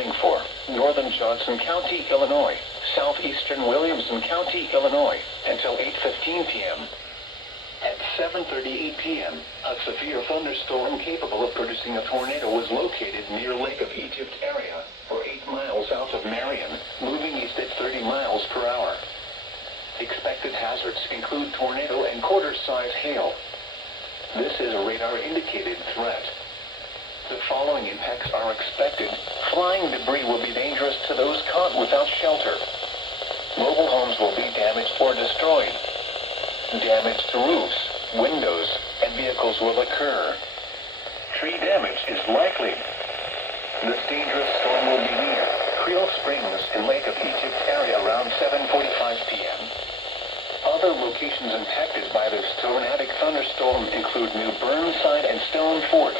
warning for northern Johnson County, Illinois, southeastern Williamson County, Illinois, until 8:15 p.m. At 7:38 p.m., a severe thunderstorm capable of producing a tornado was located near Lake of Egypt area, or 8 miles south of Marion, moving east at 30 miles per hour. Expected hazards include tornado and quarter-size hail. This is a radar-indicated threat. The following impacts are expected. Flying debris will be dangerous to those caught without shelter. Mobile homes will be damaged or destroyed. Damage to roofs, windows, and vehicles will occur. Tree damage is likely. This dangerous storm will be near Creel Springs in Lake of Egypt area around 7:45 p.m. Other locations impacted by this tornadic thunderstorm include New Burnside and Stone Fort.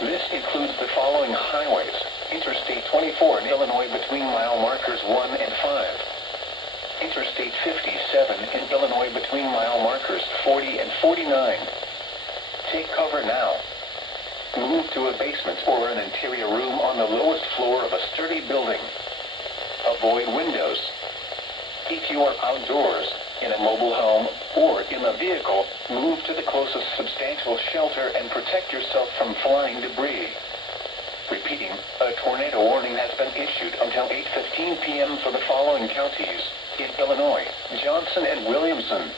This includes the following highways: Interstate 24 in Illinois between mile markers 1 and 5. Interstate 57 in Illinois between mile markers 40 and 49. Take cover now. Move to a basement or an interior room on the lowest floor of a sturdy building. Avoid windows. If you are outdoors, in a mobile home, or in a vehicle, move to the closest substantial shelter and protect yourself from flying debris. Repeating, a tornado warning has been issued until 8:15 p.m. for the following counties in Illinois: Johnson and Williamson.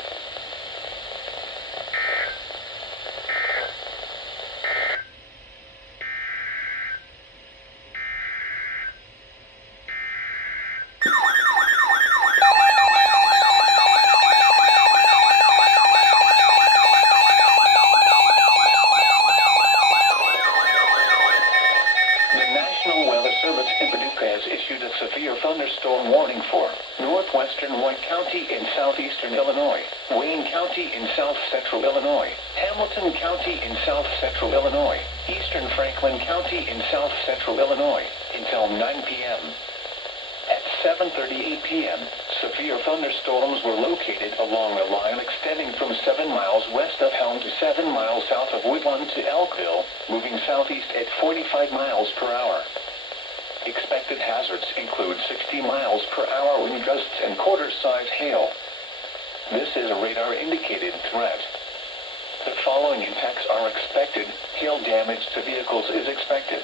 Severe thunderstorm warning for northwestern White County in southeastern Illinois, Wayne County in south central Illinois, Hamilton County in south central Illinois, eastern Franklin County in south central Illinois, until 9 p.m. At 7:38 p.m., severe thunderstorms were located along the line extending from 7 miles west of Helm to 7 miles south of Woodlawn to Elkville, moving southeast at 45 miles per hour. Expected hazards include 60 miles per hour wind gusts and quarter-size hail. This is a radar-indicated threat. The following impacts are expected. Hail damage to vehicles is expected.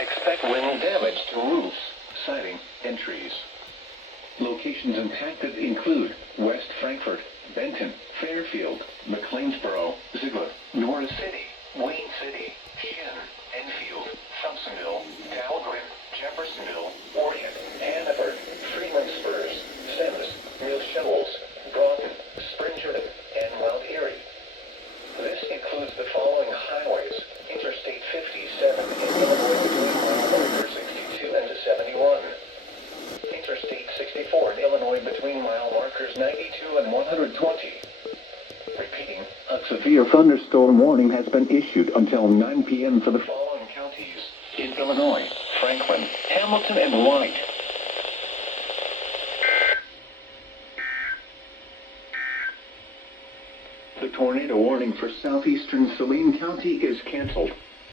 Expect wind damage to roofs, siding, and trees. Locations impacted include West Frankfort, Benton, Fairfield, McLeansboro, Ziegler, Norris City, Wayne City, Shin, Enfield, Thompsonville, Dahlgren, Jeffersonville, Orient, Hannaford, Freeman Spurs, Sims, New Shoals, Broughton, Springer, and Mount Erie. This includes the following highways: Interstate 57 in Illinois between mile markers 62 and 71. Interstate 64 in Illinois between mile markers 92 and 120. Repeating, a severe thunderstorm warning has been issued until 9 p.m. for the following counties in Illinois: Franklin, Hamilton, and White. The tornado warning for southeastern Saline County is canceled.